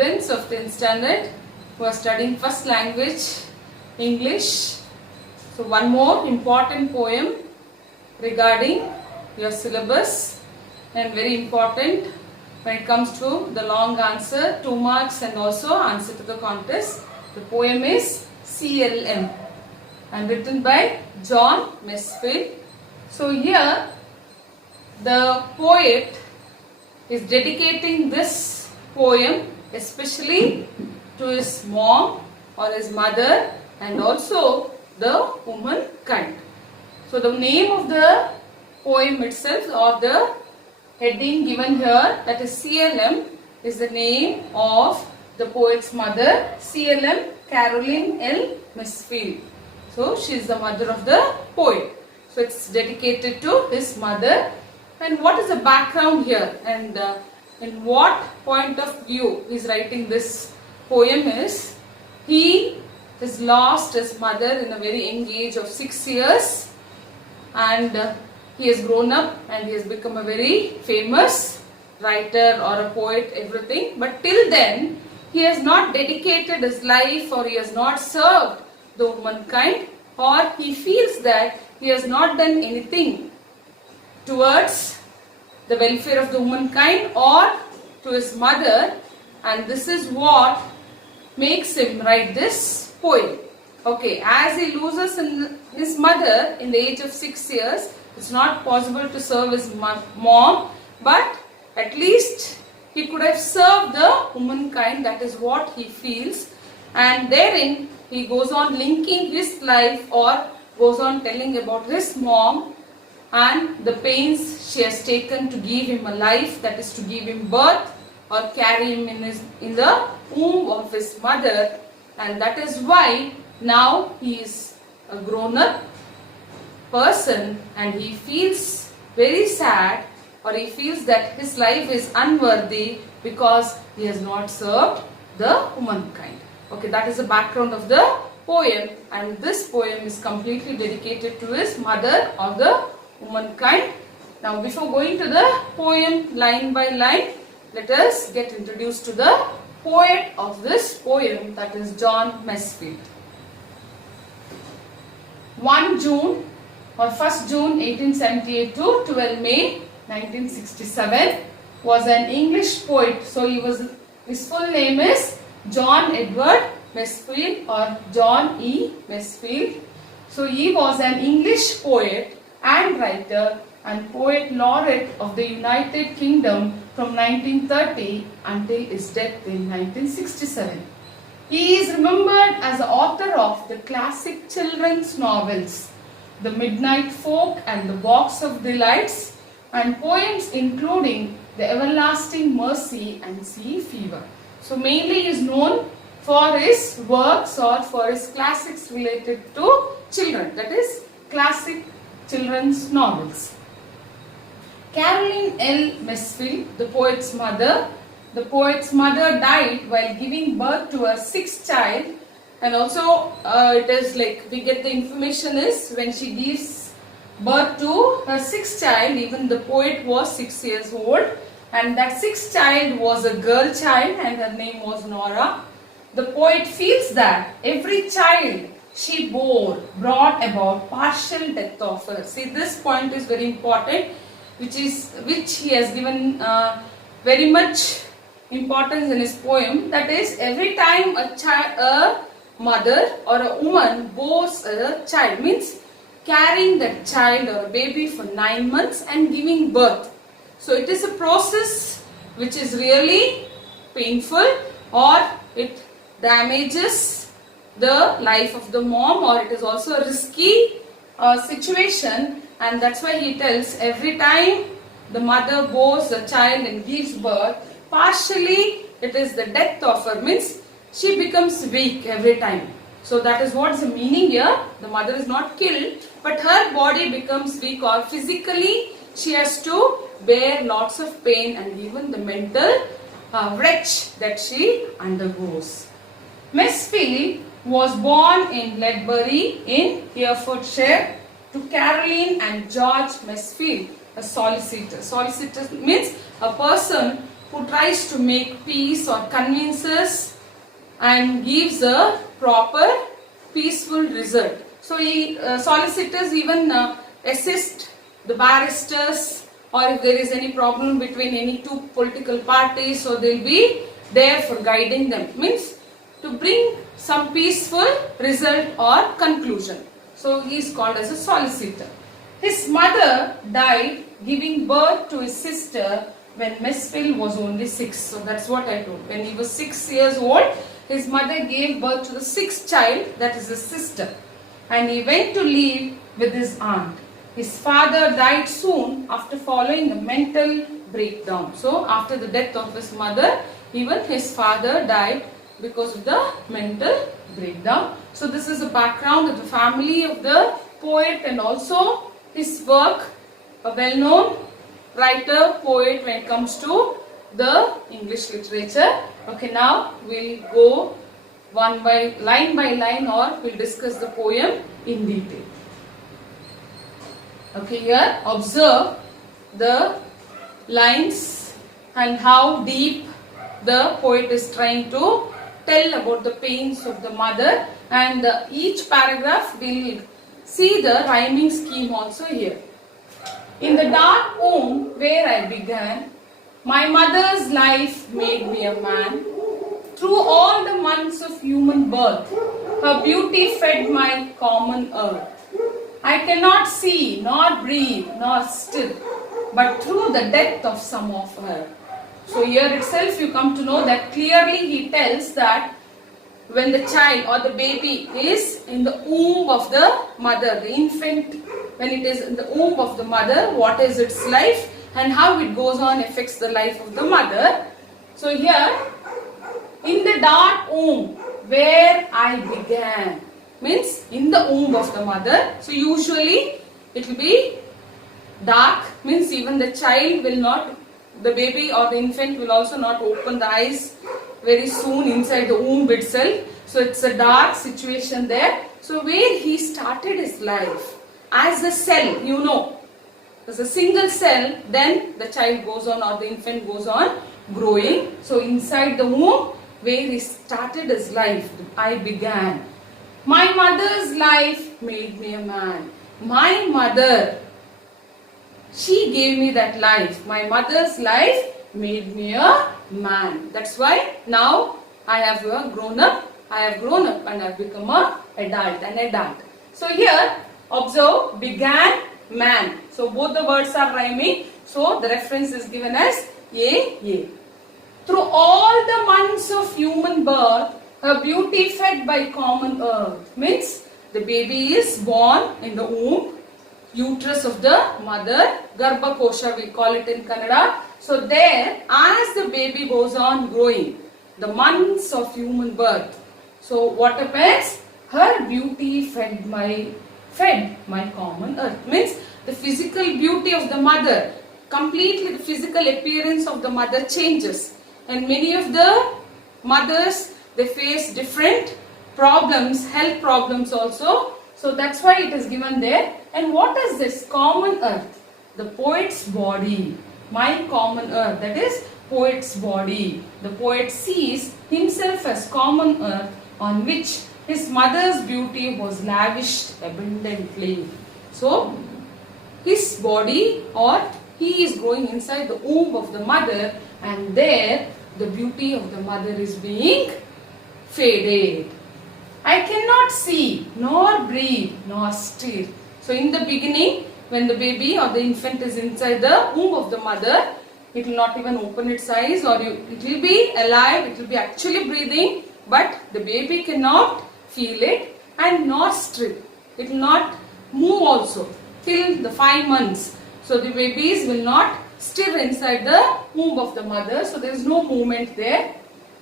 students of 10th standard who are studying first language English. So one more important poem regarding your syllabus and very important when it comes to the long answer, 2 marks and also answer to the contest. The poem is C.L.M. and written by John Masefield. So here the poet is dedicating this poem especially to his mom or his mother and also the womankind. So the name of the poem itself or the heading given here, that is C.L.M, is the name of the poet's mother, C.L.M. Caroline L. Masefield. So she is the mother of the poet. So it's dedicated to his mother. And what is the background here and in what point of view he is writing this poem is, he has lost his mother in a very young age of 6 years and he has grown up and he has become a very famous writer or a poet, everything. But till then, he has not dedicated his life or he has not served the womankind, or he feels that he has not done anything towards the welfare of the womankind or to his mother, and this is what makes him write this poem. Okay, as he loses his mother in the age of 6 years, it's not possible to serve his mom, but at least he could have served the womankind. That is what he feels, and therein he goes on linking his life or goes on telling about his mom and the pains she has taken to give him a life, that is to give him birth or carry him in the womb of his mother, and that is why now he is a grown up person and he feels very sad or he feels that his life is unworthy because he has not served the womankind. Okay, that is the background of the poem, and this poem is completely dedicated to his mother or the womankind. Now before going to the poem line by line, let us get introduced to the poet of this poem, that is John Masefield. 1 June or 1st June 1878 to 12 May 1967 was an English poet. So his full name is John Edward Masefield or John E. Masefield. So he was an English poet and writer and poet laureate of the United Kingdom from 1930 until his death in 1967. He is remembered as the author of the classic children's novels The Midnight Folk and The Box of Delights, and poems including The Everlasting Mercy and Sea Fever. So mainly he is known for his works or for his classics related to children, that is classic children's novels. Caroline L. Masefield, the poet's mother. The poet's mother died while giving birth to her 6th child, and also it is like we get the information is when she gives birth to her 6th child, even the poet was 6 years old, and that 6th child was a girl child and her name was Nora. The poet feels that every child she brought about partial death of her. See, this point is very important, which he has given very much importance in his poem. That is, every time a mother or a woman bores a child, means carrying that child or a baby for 9 months and giving birth. So it is a process which is really painful, or it damages the life of the mom, or it is also a risky situation, and that's why he tells every time the mother bores a child and gives birth, partially it is the death of her, means she becomes weak every time. So that is what's the meaning here. The mother is not killed, but her body becomes weak, or physically she has to bear lots of pain and even the mental wretch that she undergoes. Masefield was born in Ledbury in Herefordshire to Caroline and George Masefield, a solicitor. Solicitor means a person who tries to make peace or convinces and gives a proper peaceful result. So solicitors even assist the barristers, or if there is any problem between any two political parties, so they'll be there for guiding them. Means to bring some peaceful result or conclusion. So he is called as a solicitor. His mother died giving birth to his sister when Mesfil was only 6. So that's what I told. When he was 6 years old, his mother gave birth to the 6th child, that is his sister. And he went to live with his aunt. His father died soon after following a mental breakdown. So after the death of his mother, even his father died because of the mental breakdown. So this is a background of the family of the poet and also his work, a well-known writer, poet when it comes to the English literature. Okay, now we'll go by line or we'll discuss the poem in detail. Okay, here observe the lines and how deep the poet is trying to tell about the pains of the mother, and each paragraph will see the rhyming scheme also here. In the dark womb where I began, my mother's life made me a man. Through all the months of human birth, her beauty fed my common earth. I cannot see, nor breathe, nor stir, but through the death of some of her. So here itself you come to know that clearly he tells that when the child or the baby is in the womb of the mother, the infant, when it is in the womb of the mother, what is its life and how it goes on affects the life of the mother. So here, in the dark womb where I began, means in the womb of the mother. So usually it will be dark, means even the child will not, the baby or the infant will also not open the eyes very soon inside the womb itself. So it's a dark situation there. So where he started his life as a cell, you know, as a single cell, then the child goes on or the infant goes on growing. So inside the womb where he started his life, I began. My mother's life made me a man. My mother, she gave me that life. My mother's life made me a man. That's why now I have grown up. I have grown up and I have become an adult. So here, observe, began, man. So both the words are rhyming. So the reference is given as A. Through all the months of human birth, her beauty fed by common earth. Means the baby is born in the womb, uterus of the mother, Garbha Kosha we call it in Kannada. So there, as the baby goes on growing, the months of human birth. So what happens? Her beauty fed my common earth. Means the physical beauty of the mother, completely the physical appearance of the mother changes. And many of the mothers, they face different problems, health problems also. So that's why it is given there. And what is this common earth? The poet's body. My common earth, that is poet's body. The poet sees himself as common earth on which his mother's beauty was lavished abundantly. So his body, or he is growing inside the womb of the mother, and there the beauty of the mother is being faded. I cannot see, nor breathe, nor stir. So in the beginning, when the baby or the infant is inside the womb of the mother, it will not even open its eyes, or it will be alive, it will be actually breathing, but the baby cannot feel it and nor stir. It will not move also till the 5 months. So the babies will not stir inside the womb of the mother. So there is no movement there.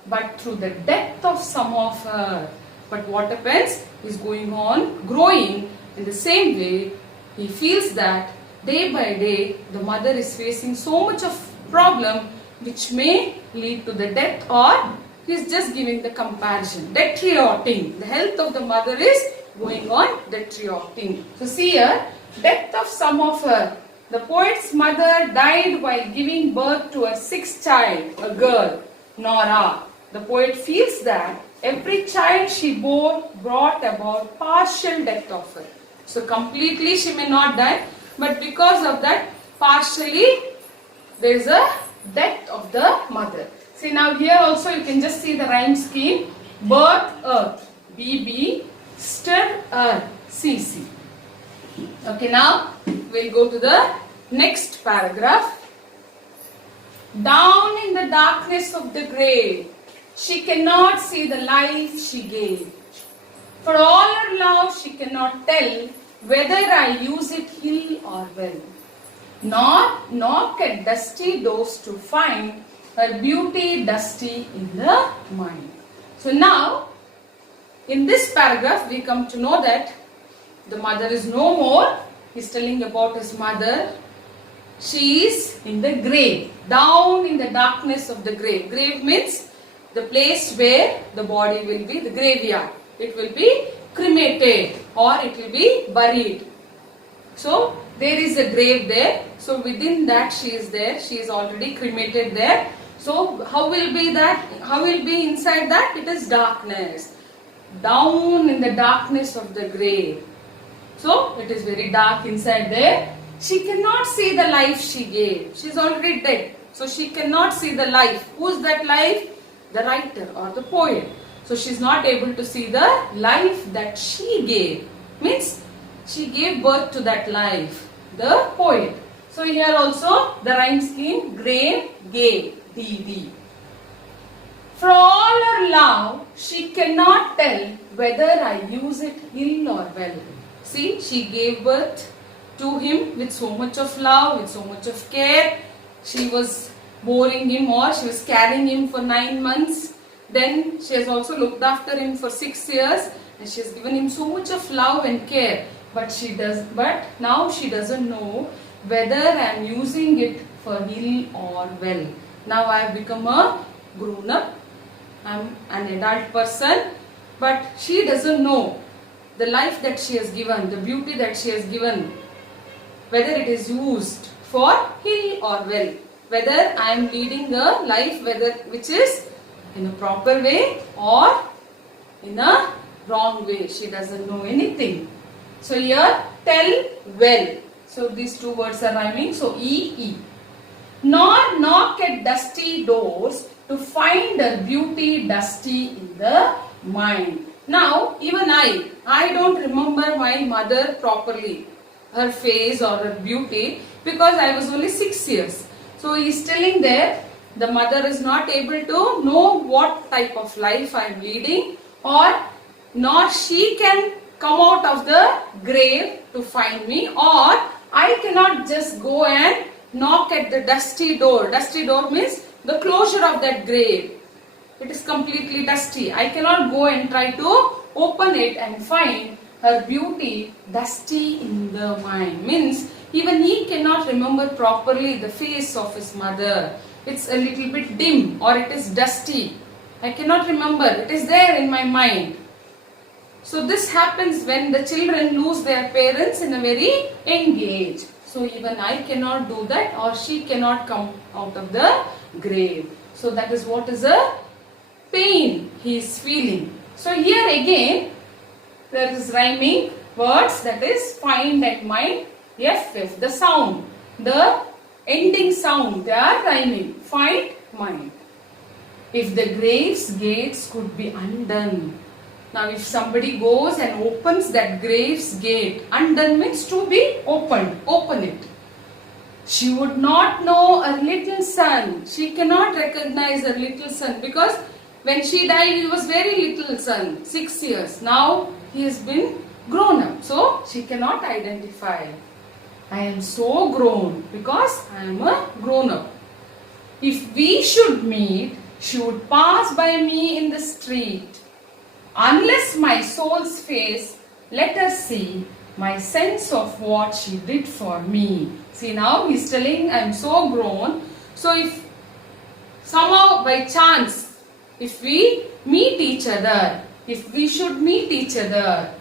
But through the death of some of her. But what happens is going on growing in the same way. He feels that day by day the mother is facing so much of problem which may lead to the death, or he is just giving the comparison. Deteriorating. The health of the mother is going on deteriorating. So see here, death of some of her. The poet's mother died while giving birth to her sixth child, a girl, Nora. The poet feels that every child she bore brought about partial death of her. So completely she may not die, but because of that, partially there is a death of the mother. See, now here also you can just see the rhyme scheme. Birth earth, BB, stir earth, CC. Okay, now we'll go to the next paragraph. Down in the darkness of the grave, she cannot see the life she gave. For all her love, she cannot tell whether I use it ill or well. Nor knock at dusty doors to find her beauty dusty in the mind. So now, in this paragraph, we come to know that the mother is no more. He's telling about his mother. She is in the grave, down in the darkness of the grave. Grave means the place where the body will be, the graveyard. It will be cremated or it will be buried. So there is a grave there. So within that she is there. She is already cremated there. So how will be that? How will be inside that? It is darkness. Down in the darkness of the grave. So it is very dark inside there. She cannot see the life she gave. She is already dead. So she cannot see the life. Who is that life? The writer or the poet. So she is not able to see the life that she gave. Means she gave birth to that life. The poet. So here also the rhyme scheme, grave, gave, DD. For all her love, she cannot tell whether I use it ill or well. See, she gave birth to him with so much of love, with so much of care. She was boring him or she was carrying him for 9 months. Then she has also looked after him for 6 years and she has given him so much of love and care. But now she doesn't know whether I am using it for ill or well. Now I have become a grown up. I am an adult person. But she doesn't know the life that she has given, the beauty that she has given, whether it is used for ill or well. Whether I am leading a life which is in a proper way or in a wrong way. She doesn't know anything. So here, tell well. So these two words are rhyming. So E. Nor knock at dusty doors to find her beauty dusty in the mind. Now, even I don't remember my mother properly, her face or her beauty, because I was only 6 years. So he is telling there, the mother is not able to know what type of life I am leading, or nor she can come out of the grave to find me, or I cannot just go and knock at the dusty door. Dusty door means the closure of that grave. It is completely dusty. I cannot go and try to open it and find her beauty dusty in the mind. Means even he cannot remember properly the face of his mother. It's a little bit dim or it is dusty. I cannot remember. It is there in my mind. So this happens when the children lose their parents in a very young age. So even I cannot do that, or she cannot come out of the grave. So that is what is a pain he is feeling. So here again there is rhyming words, that is find and mind. F, the sound, the ending sound, they are rhyming. Find, mind. If the grave's gates could be undone. Now if somebody goes and opens that grave's gate, undone means to be opened, open it. She would not know her little son. She cannot recognize her little son, because when she died he was very little son, 6 years. Now he has been grown up, so she cannot identify. I am so grown because I am a grown up. If we should meet, she would pass by me in the street. Unless my soul's face, let her see my sense of what she did for me. See, now he's telling I am so grown. So if somehow by chance, if we meet each other, if we should meet each other,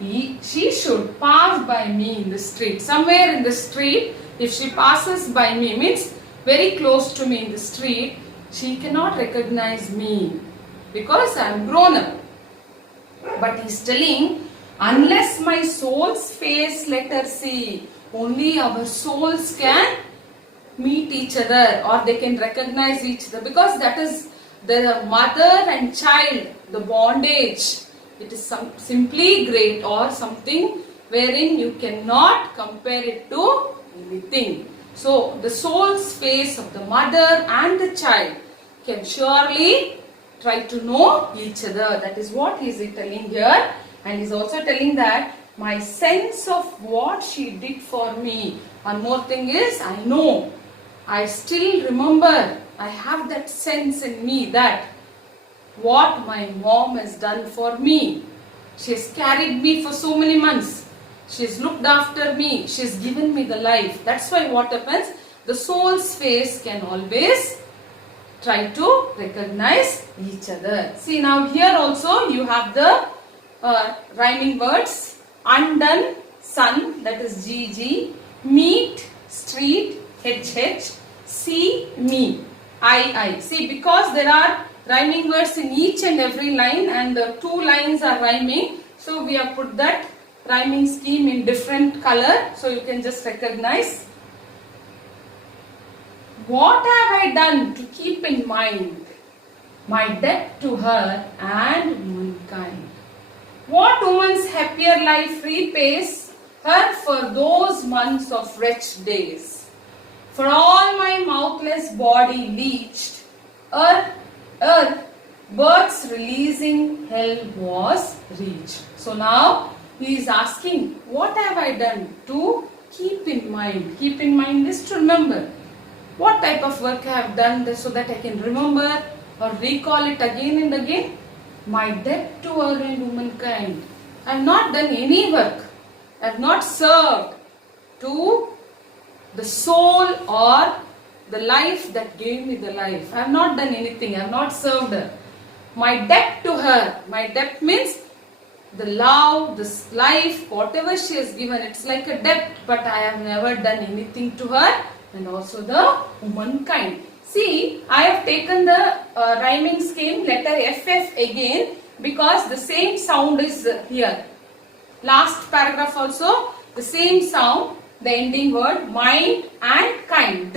she should pass by me in the street. Somewhere in the street, if she passes by me, means very close to me in the street, she cannot recognize me because I am grown up. But he's telling, unless my soul's face let her see, only our souls can meet each other or they can recognize each other, because that is the mother and child, the bondage. It is simply great, or something wherein you cannot compare it to anything. So the soul's face of the mother and the child can surely try to know each other. That is what he is telling here. And he is also telling that my sense of what she did for me. One more thing is, I know, I still remember, I have that sense in me that what my mom has done for me. She has carried me for so many months. She has looked after me. She has given me the life. That's why what happens, the soul's face can always try to recognize each other. See, now here also you have the rhyming words. Undone, sun, that is GG. Meet, street, HH. See, me, I. See, because there are rhyming words in each and every line, and the two lines are rhyming, so we have put that rhyming scheme in different color, so you can just recognize. What have I done to keep in mind my debt to her and womankind? What woman's happier life repays her for those months of wretched days? For all my mouthless body leached, earth, birth's releasing hell was reached. So now he is asking, what have I done to keep in mind? Keep in mind is to remember. What type of work I have done so that I can remember or recall it again and again? My debt to her and womankind. I have not done any work. I have not served to the soul or the life that gave me the life. I have not done anything. I have not served her. My debt to her. My debt means the love, this life, whatever she has given. It's like a debt, but I have never done anything to her, and also the womankind. See, I have taken the rhyming scheme letter FF again because the same sound is here. Last paragraph also the same sound, the ending word mind and kind.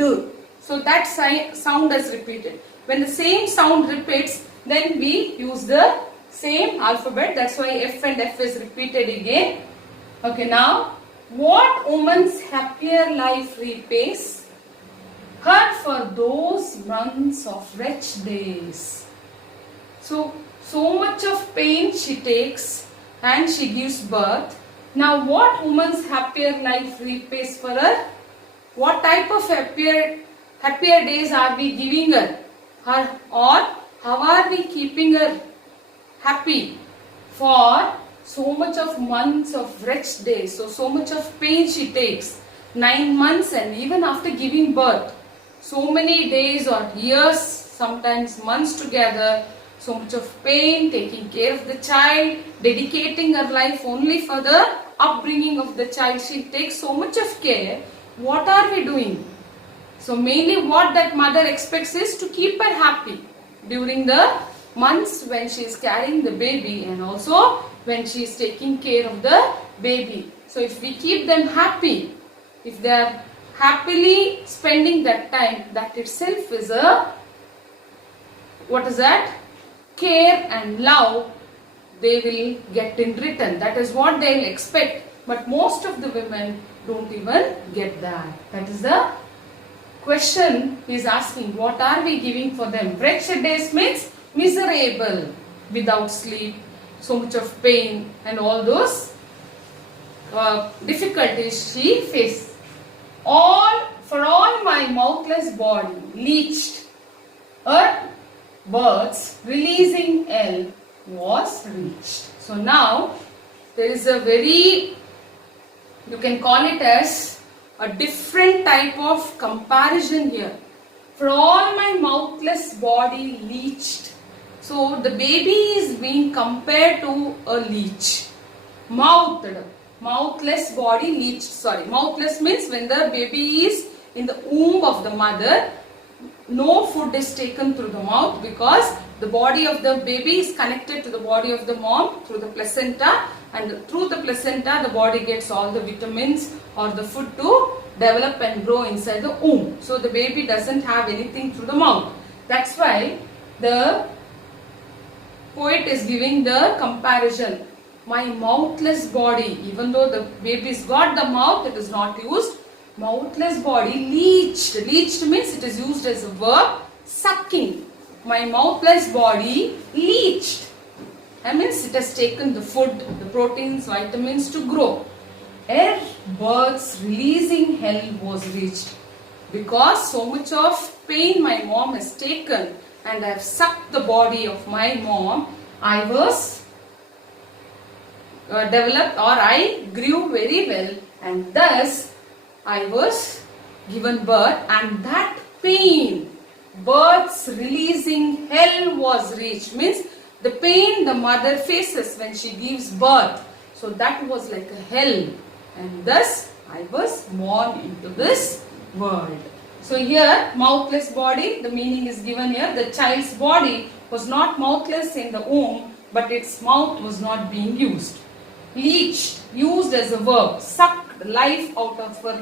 So that sound is repeated. When the same sound repeats, then we use the same alphabet. That's why F and F is repeated again. Okay, now what woman's happier life repays her for those months of wretched days? So much of pain she takes and she gives birth. Now what woman's happier life repays for her? What type of happier days are we giving her? Or how are we keeping her happy for so much of months of wretched days? So much of pain she takes. 9 months, and even after giving birth, so many days or years, sometimes months together, so much of pain, taking care of the child, dedicating her life only for the upbringing of the child. She takes so much of care. What are we doing? So mainly what that mother expects is to keep her happy during the months when she is carrying the baby, and also when she is taking care of the baby. So if we keep them happy, if they are happily spending that time, that itself is a, what is that? Care and love they will get in return. That is what they will expect. But most of the women don't even get that. That is the question he is asking. What are we giving for them? Wretched days means miserable, without sleep, so much of pain, and all those difficulties she faced. For all my mouthless body leached, earth, birds, releasing hell was reached. So now there is a very, you can call it as a different type of comparison here. For all my mouthless body leached. So the baby is being compared to a leech. Mouthed. Mouthless body leached. Sorry, mouthless means when the baby is in the womb of the mother, no food is taken through the mouth because the body of the baby is connected to the body of the mom through the placenta, and through the placenta the body gets all the vitamins or the food to develop and grow inside the womb. So the baby doesn't have anything through the mouth. That's why the poet is giving the comparison. My mouthless body, even though the baby's got the mouth, it is not used. Mouthless body leached. Leached means it is used as a verb, sucking. My mouthless body leached. That means it has taken the food, the proteins, vitamins to grow. Ere birth's releasing hell was reached. Because so much of pain my mom has taken and I have sucked the body of my mom, I was developed, or I grew very well, and thus I was given birth, and that pain, birth's releasing hell was reached, means the pain the mother faces when she gives birth, so that was like a hell, and thus I was born into this world. So here, mouthless body, the meaning is given here. The child's body was not mouthless in the womb, but its mouth was not being used. Leached, used as a verb, sucked life out of her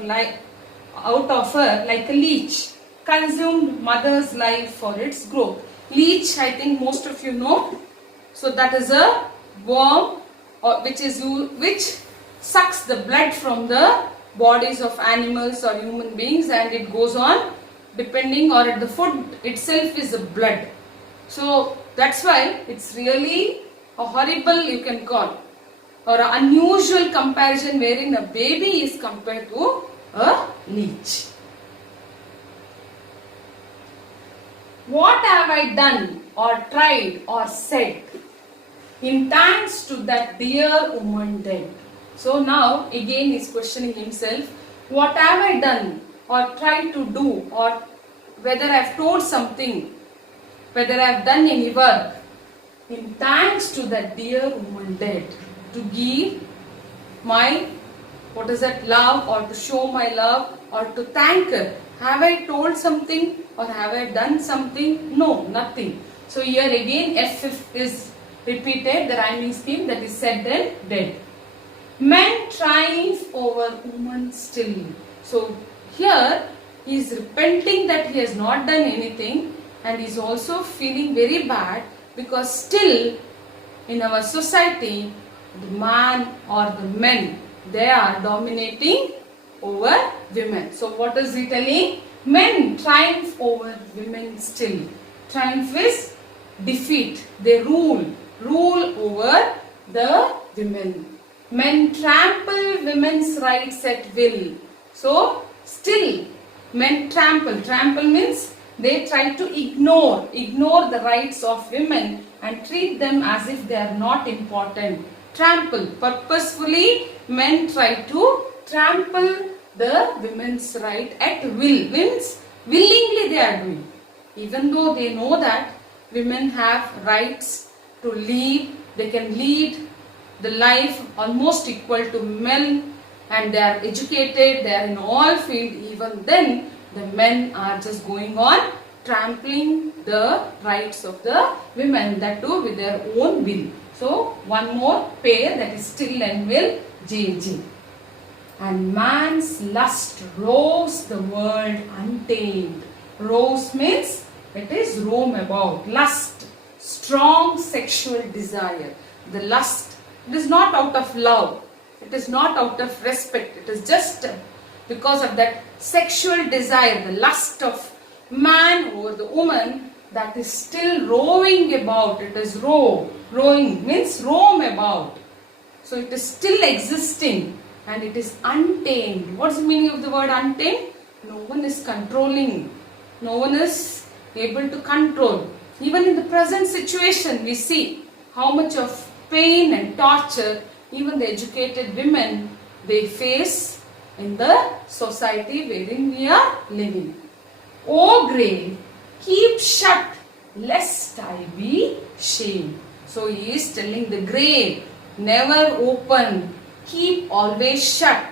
like a leech, consumed mother's life for its growth. Leech, I think most of you know. So that is a worm which sucks the blood from the bodies of animals or human beings, and it goes on depending, or the food itself is a blood. So that's why it's really a horrible, you can call, or an unusual comparison wherein a baby is compared to a leech. What have I done or tried or said in thanks to that dear woman dead? So now again he is questioning himself. What have I done or tried to do, or whether I have told something, whether I have done any work in thanks to that dear woman dead, to give my love, or to show my love, or to thank her. Have I told something or have I done something? No, nothing. So here again F is repeated, the rhyming scheme, that is said and dead. Men triumph over woman still. So here he is repenting that he has not done anything, and he is also feeling very bad because still in our society the man or the men, they are dominating over women. So what is he telling? Men triumph over women still. Triumph is defeat. They rule over the women. Men trample women's rights at will. So still men trample. Trample means they try to ignore the rights of women and treat them as if they are not important. Trample. Purposefully men try to trample the women's right at will. Means willingly they are doing. Even though they know that women have rights to lead, they can lead the life almost equal to men, and they are educated, they are in all fields, even then the men are just going on trampling the rights of the women, that too with their own will. So one more pair, that is still and will, JJ. And man's lust roves the world untamed. Roves means it is roam about. Lust, strong sexual desire. The lust, it is not out of love, it is not out of respect, it is just because of that sexual desire, the lust of man over the woman, that is still roving about. It is rowing means roam about. So it is still existing and it is untamed. What is the meaning of the word untamed? No one is controlling, no one is able to control. Even in the present situation we see how much of pain and torture even the educated women they face in the society wherein we are living. O grave, keep shut lest I be shamed. So he is telling the grave, never open, keep always shut,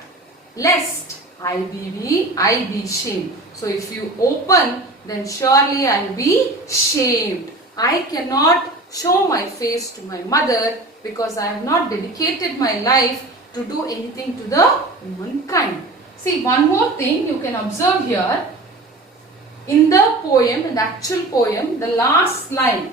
lest I be shamed. So if you open, then surely I'll be shamed. I cannot show my face to my mother because I have not dedicated my life to do anything to the womankind. See, one more thing you can observe here. In the poem, in the actual poem, the last line,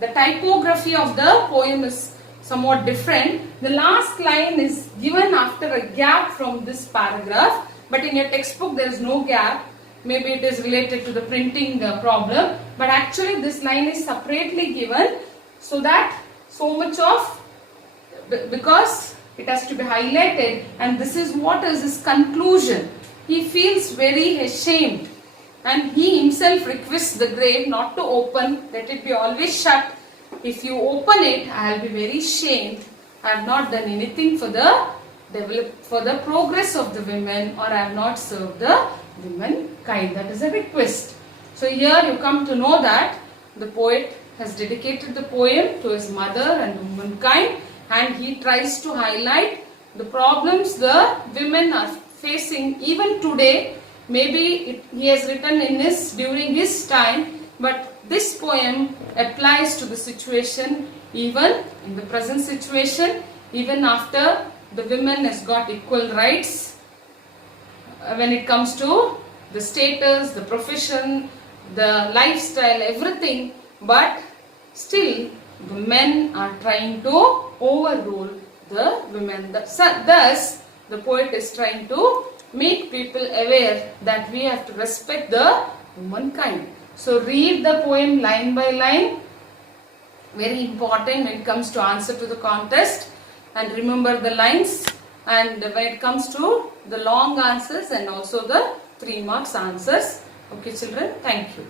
the typography of the poem is somewhat different. The last line is given after a gap from this paragraph, but in your textbook there is no gap. Maybe it is related to the printing problem, but actually this line is separately given so that so much of, because it has to be highlighted, and this is what is his conclusion. He feels very ashamed and he himself requests the grave not to open, let it be always shut. If you open it, I will be very shamed. I have not done anything for the progress of the women, or I have not served the womankind. That is a request. So here you come to know that the poet has dedicated the poem to his mother and womankind, and he tries to highlight the problems the women are facing even today. Maybe he has written during his time, but this poem applies to the situation even in the present situation, even after the women has got equal rights when it comes to the status, the profession, the lifestyle, everything, but still the men are trying to overrule the women. Thus, the poet is trying to make people aware that we have to respect the womankind. So read the poem line by line. Very important when it comes to answer to the contest, and remember the lines, and when it comes to the long answers and also the 3 marks answers. Okay children, thank you.